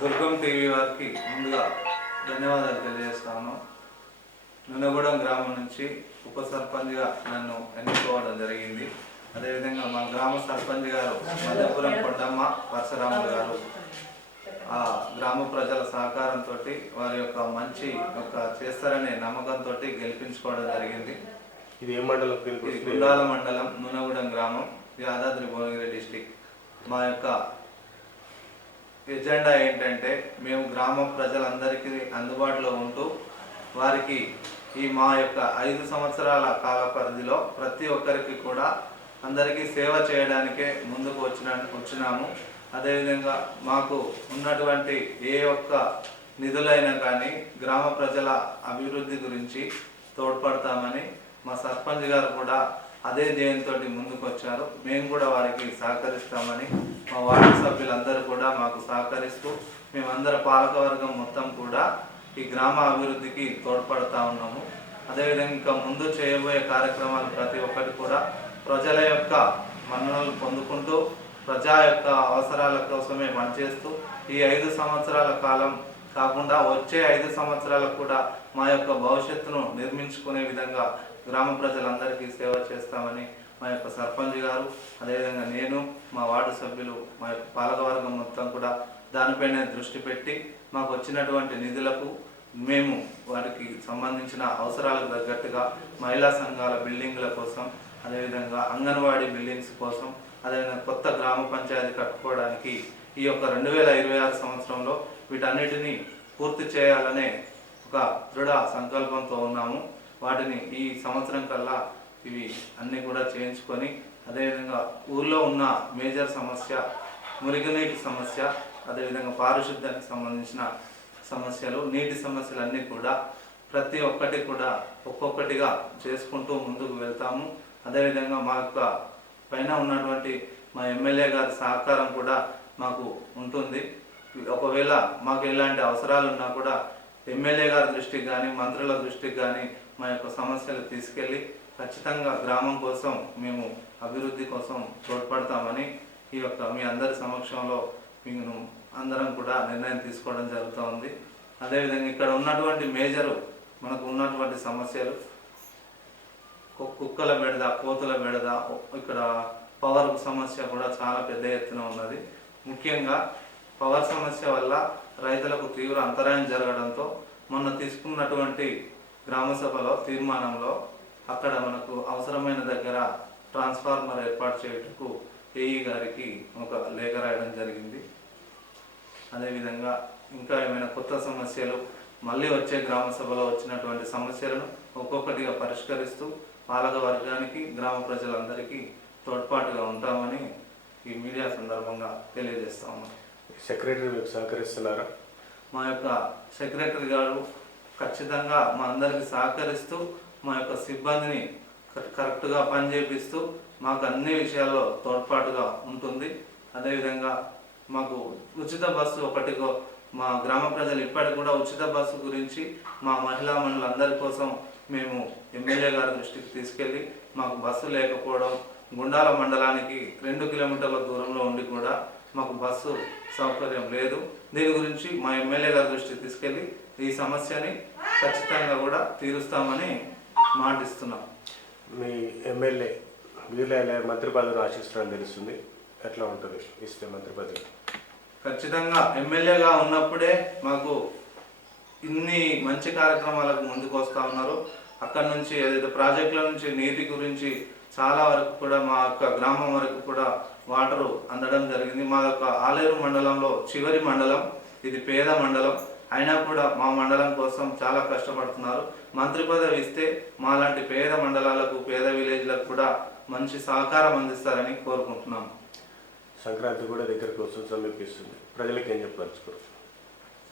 దుర్గం TV వారికి ముందుగా ధన్యవాదాలు తెలియజేస్తాను. నునగూడెం గ్రామం నుంచి ఉప సర్పంచ్గా నన్ను ఎన్నుకోవడం జరిగింది. అదేవిధంగా మా గ్రామ సర్పంచ్ గారు మల్లెపురం కొండమ్మ పరశురాములు గారు ఆ గ్రామ ప్రజల సహకారంతో వారి యొక్క మంచి చేస్తారనే నమ్మకంతో గెలిపించుకోవడం జరిగింది. ఇది ఏ మండలం? గుండాల మండలం, నునగూడెం గ్రామం, యాదాద్రి భువనగిరి డిస్టిక్. మా యొక్క ఎజెండా ఏంటంటే మేము గ్రామ ప్రజలందరికీ అందుబాటులో ఉంటూ వారికి ఈ మా యొక్క 5 సంవత్సరాల కాల పరిధిలో ప్రతి ఒక్కరికి కూడా అందరికీ సేవ చేయడానికే ముందుకు వచ్చినాము. అదేవిధంగా మాకు ఉన్నటువంటి ఏ ఒక్క నిధులైనా కానీ గ్రామ ప్రజల అభివృద్ధి గురించి తోడ్పడతామని మా సర్పంచ్ గారు కూడా అదే ధ్యేయంతో ముందుకు వచ్చారు. మేము కూడా వారికి సహకరిస్తామని మా వార్డు సభ్యులందరూ కూడా మాకు సహకరిస్తూ మేమందరం పాలకవర్గం మొత్తం కూడా ఈ గ్రామ అభివృద్ధికి తోడ్పడతా ఉన్నాము. అదేవిధంగా ఇంకా ముందు చేయబోయే కార్యక్రమాలు ప్రతి ఒక్కటి కూడా ప్రజల యొక్క మన్ననలు పొందుకుంటూ ప్రజా యొక్క అవసరాల కోసమే పనిచేస్తూ ఈ 5 సంవత్సరాల కాలం కాకుండా వచ్చే 5 సంవత్సరాలకు కూడా మా యొక్క భవిష్యత్తును నిర్మించుకునే విధంగా గ్రామ ప్రజలందరికీ సేవ చేస్తామని మా యొక్క సర్పంచ్ గారు, అదేవిధంగా నేను, మా వార్డు సభ్యులు, మా యొక్క పాలకవర్గం మొత్తం కూడా దానిపైనే దృష్టి పెట్టి మాకు వచ్చినటువంటి నిధులకు మేము వారికి సంబంధించిన అవసరాలకు తగ్గట్టుగా మహిళా సంఘాల బిల్డింగ్ల కోసం, అదేవిధంగా అంగన్వాడీ బిల్డింగ్స్ కోసం, అదేవిధంగా కొత్త గ్రామ పంచాయతీ కట్టుకోవడానికి ఈ యొక్క 2026 సంవత్సరంలో వీటన్నిటినీ పూర్తి చేయాలనే ఒక దృఢ సంకల్పంతో ఉన్నాము. వాటిని ఈ సంవత్సరం కల్లా ఇవి అన్నీ కూడా చేయించుకొని, అదేవిధంగా ఊర్లో ఉన్న మేజర్ సమస్య మురుగునీటి సమస్య, అదేవిధంగా పారిశుద్ధ్యానికి సంబంధించిన సమస్యలు, నీటి సమస్యలన్నీ కూడా ప్రతి ఒక్కటి కూడా ఒక్కొక్కటిగా చేసుకుంటూ ముందుకు వెళ్తాము. అదేవిధంగా మా యొక్క పైన ఉన్నటువంటి మా ఎమ్మెల్యే గారి సహకారం కూడా మాకు ఉంటుంది. ఒకవేళ మాకు ఎలాంటి అవసరాలు ఉన్నా కూడా ఎమ్మెల్యే గారి దృష్టికి కానీ మంత్రుల దృష్టికి కానీ మా యొక్క సమస్యలు తీసుకెళ్ళి ఖచ్చితంగా గ్రామం కోసం మేము అభివృద్ధి కోసం తోడ్పడతామని ఈ యొక్క మీ అందరి సమక్షంలో మేము అందరం కూడా నిర్ణయం తీసుకోవడం జరుగుతూ ఉంది. అదేవిధంగా ఇక్కడ ఉన్నటువంటి మేజరు మనకు ఉన్నటువంటి సమస్యలు కుక్కల బెడద, కోతుల బెడద, ఇక్కడ పవర్ సమస్య కూడా చాలా పెద్ద ఎత్తున ఉన్నది. ముఖ్యంగా పవర్ సమస్య వల్ల రైతులకు తీవ్ర అంతరాయం జరగడంతో మొన్న తీసుకున్నటువంటి గ్రామ సభలో తీర్మానంలో అక్కడ మనకు అవసరమైన దగ్గర ట్రాన్స్ఫార్మర్ ఏర్పాటు చేయటకు ఏఈ గారికి ఒక లేఖ రాయడం జరిగింది. అదేవిధంగా ఇంకా ఏమైనా కొత్త సమస్యలు మళ్ళీ వచ్చే గ్రామ సభలో వచ్చినటువంటి సమస్యలను ఒక్కొక్కటిగా పరిష్కరిస్తూ పాలక వర్గానికి గ్రామ ప్రజలందరికీ తోడ్పాటుగా ఉంటామని ఈ మీడియా సందర్భంగా తెలియజేస్తాము. సెక్రటరీ మీకు సహకరిస్తున్నారా? మా యొక్క సెక్రటరీ గారు ఖచ్చితంగా మా అందరికీ సహకరిస్తూ మా యొక్క సిబ్బందిని కరెక్ట్గా పనిచేపిస్తూ మాకు అన్ని విషయాల్లో తోడ్పాటుగా ఉంటుంది. అదేవిధంగా మాకు ఉచిత బస్సు ఒకటిగో మా గ్రామ ప్రజలు ఇప్పటికి కూడా ఉచిత బస్సు గురించి మా మహిళా మండలందరి కోసం మేము ఎమ్మెల్యే గారి దృష్టికి తీసుకెళ్ళి మాకు బస్సు లేకపోవడం, గుండాల మండలానికి 2 కిలోమీటర్ల దూరంలో ఉండి కూడా మాకు బస్సు సౌకర్యం లేదు. దీని గురించి మా ఎమ్మెల్యే గారి దృష్టికి తీసుకెళ్ళి ఈ సమస్యని ఖచ్చితంగా కూడా తీరుస్తామని మాటిస్తున్నాం. మీ ఎమ్మెల్యే వీళ్ళ మంత్రి పదవిని ఆశిస్తున్నారని తెలుస్తుంది. ఎట్లా ఉంటుంది ఇస్తే మంత్రి పదవి? ఖచ్చితంగా ఎమ్మెల్యేగా ఉన్నప్పుడే మాకు ఇన్ని మంచి కార్యక్రమాలకు ముందుకు వస్తూ ఉన్నారు. అక్కడ నుంచి ఏదైతే ప్రాజెక్టుల నుంచి నీటి గురించి చాలా వరకు కూడా మా యొక్క గ్రామం వరకు కూడా వాటరు అందడం జరిగింది. మా యొక్క ఆలేరు మండలంలో చివరి మండలం, ఇది పేద మండలం అయినా కూడా మా మండలం కోసం చాలా కష్టపడుతున్నారు. మంత్రి పదవి ఇస్తే మాలాంటి పేద మండలాలకు, పేద విలేజ్లకు కూడా మంచి సహకారం అందిస్తారని కోరుకుంటున్నాం. సంక్రాంతి కూడా దగ్గరకు వస్తుంది, సమీపిస్తుంది. ప్రజలకు ఏం చెప్పదలుచుకోరు?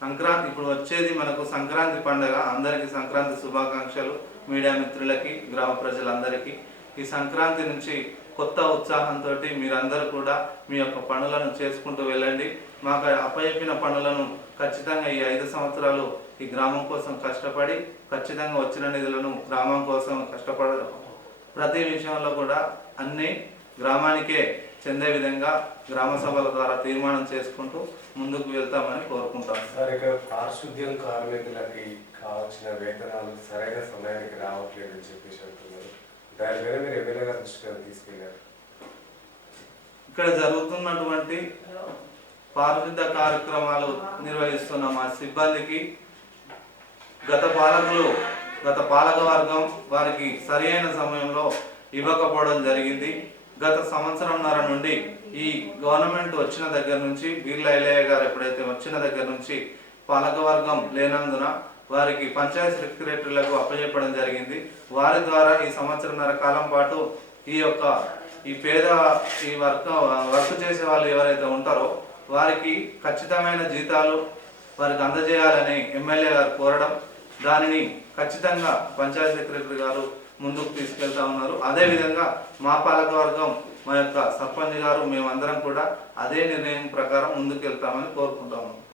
సంక్రాంతి ఇప్పుడు వచ్చేది మనకు సంక్రాంతి పండుగ. అందరికీ సంక్రాంతి శుభాకాంక్షలు, మీడియా మిత్రులకి, గ్రామ ప్రజలందరికీ. ఈ సంక్రాంతి నుంచి కొత్త ఉత్సాహంతో మీరందరూ కూడా మీ యొక్క పనులను చేసుకుంటూ వెళ్ళండి. మాకు అప్పచెప్పిన పనులను ఖచ్చితంగా ఈ 5 సంవత్సరాలు ఈ గ్రామం కోసం కష్టపడి ఖచ్చితంగా వచ్చిన నిధులను గ్రామం కోసం కష్టపడ ప్రతి విషయంలో కూడా అన్ని గ్రామానికే చెందే విధంగా గ్రామ సభల ద్వారా తీర్మానం చేసుకుంటూ ముందుకు వెళ్తామని కోరుకుంటాం. సార్, ఇక పారిశుద్ధ్యం కార్మికులకి కావాల్సిన వేతనాలు సరైన సమయానికి రావట్లేదని చెప్పేసి అంటున్నారు. దాని మీద మీరు ఎమ్మెల్యే గారి దృష్టికి తీసుకెళ్లారు. ఇక్కడ జరుగుతున్నటువంటి పారిశుద్ధ కార్యక్రమాలు నిర్వహిస్తున్న మా సిబ్బందికి గత పాలక వర్గం వారికి సరైన సమయంలో ఇవ్వకపోవడం జరిగింది. గత సంవత్సరంన్నర నుండి ఈ గవర్నమెంట్ వచ్చిన దగ్గర నుంచి, బీర్ల ఐలయ్య గారు ఎప్పుడైతే వచ్చిన దగ్గర నుంచి పాలకవర్గం లేనందున వారికి పంచాయత్ సెక్రటరీలకు అప్పచెప్పడం జరిగింది. వారి ద్వారా ఈ సంవత్సరంన్నర కాలం పాటు ఈ వర్క్ చేసే వాళ్ళు ఎవరైతే ఉంటారో వారికి ఖచ్చితమైన జీతాలు వారికి అందజేయాలని ఎమ్మెల్యే గారు కోరడం, దానిని ఖచ్చితంగా పంచాయత్ సెక్రటరీ గారు ముందుకు తీసుకెళ్తా ఉన్నారు. అదేవిధంగా మా పాలకవర్గం, మా యొక్క సర్పంచ్ గారు, మేమందరం కూడా అదే నిర్ణయం ప్రకారం ముందుకు వెళ్తామని కోరుకుంటాము.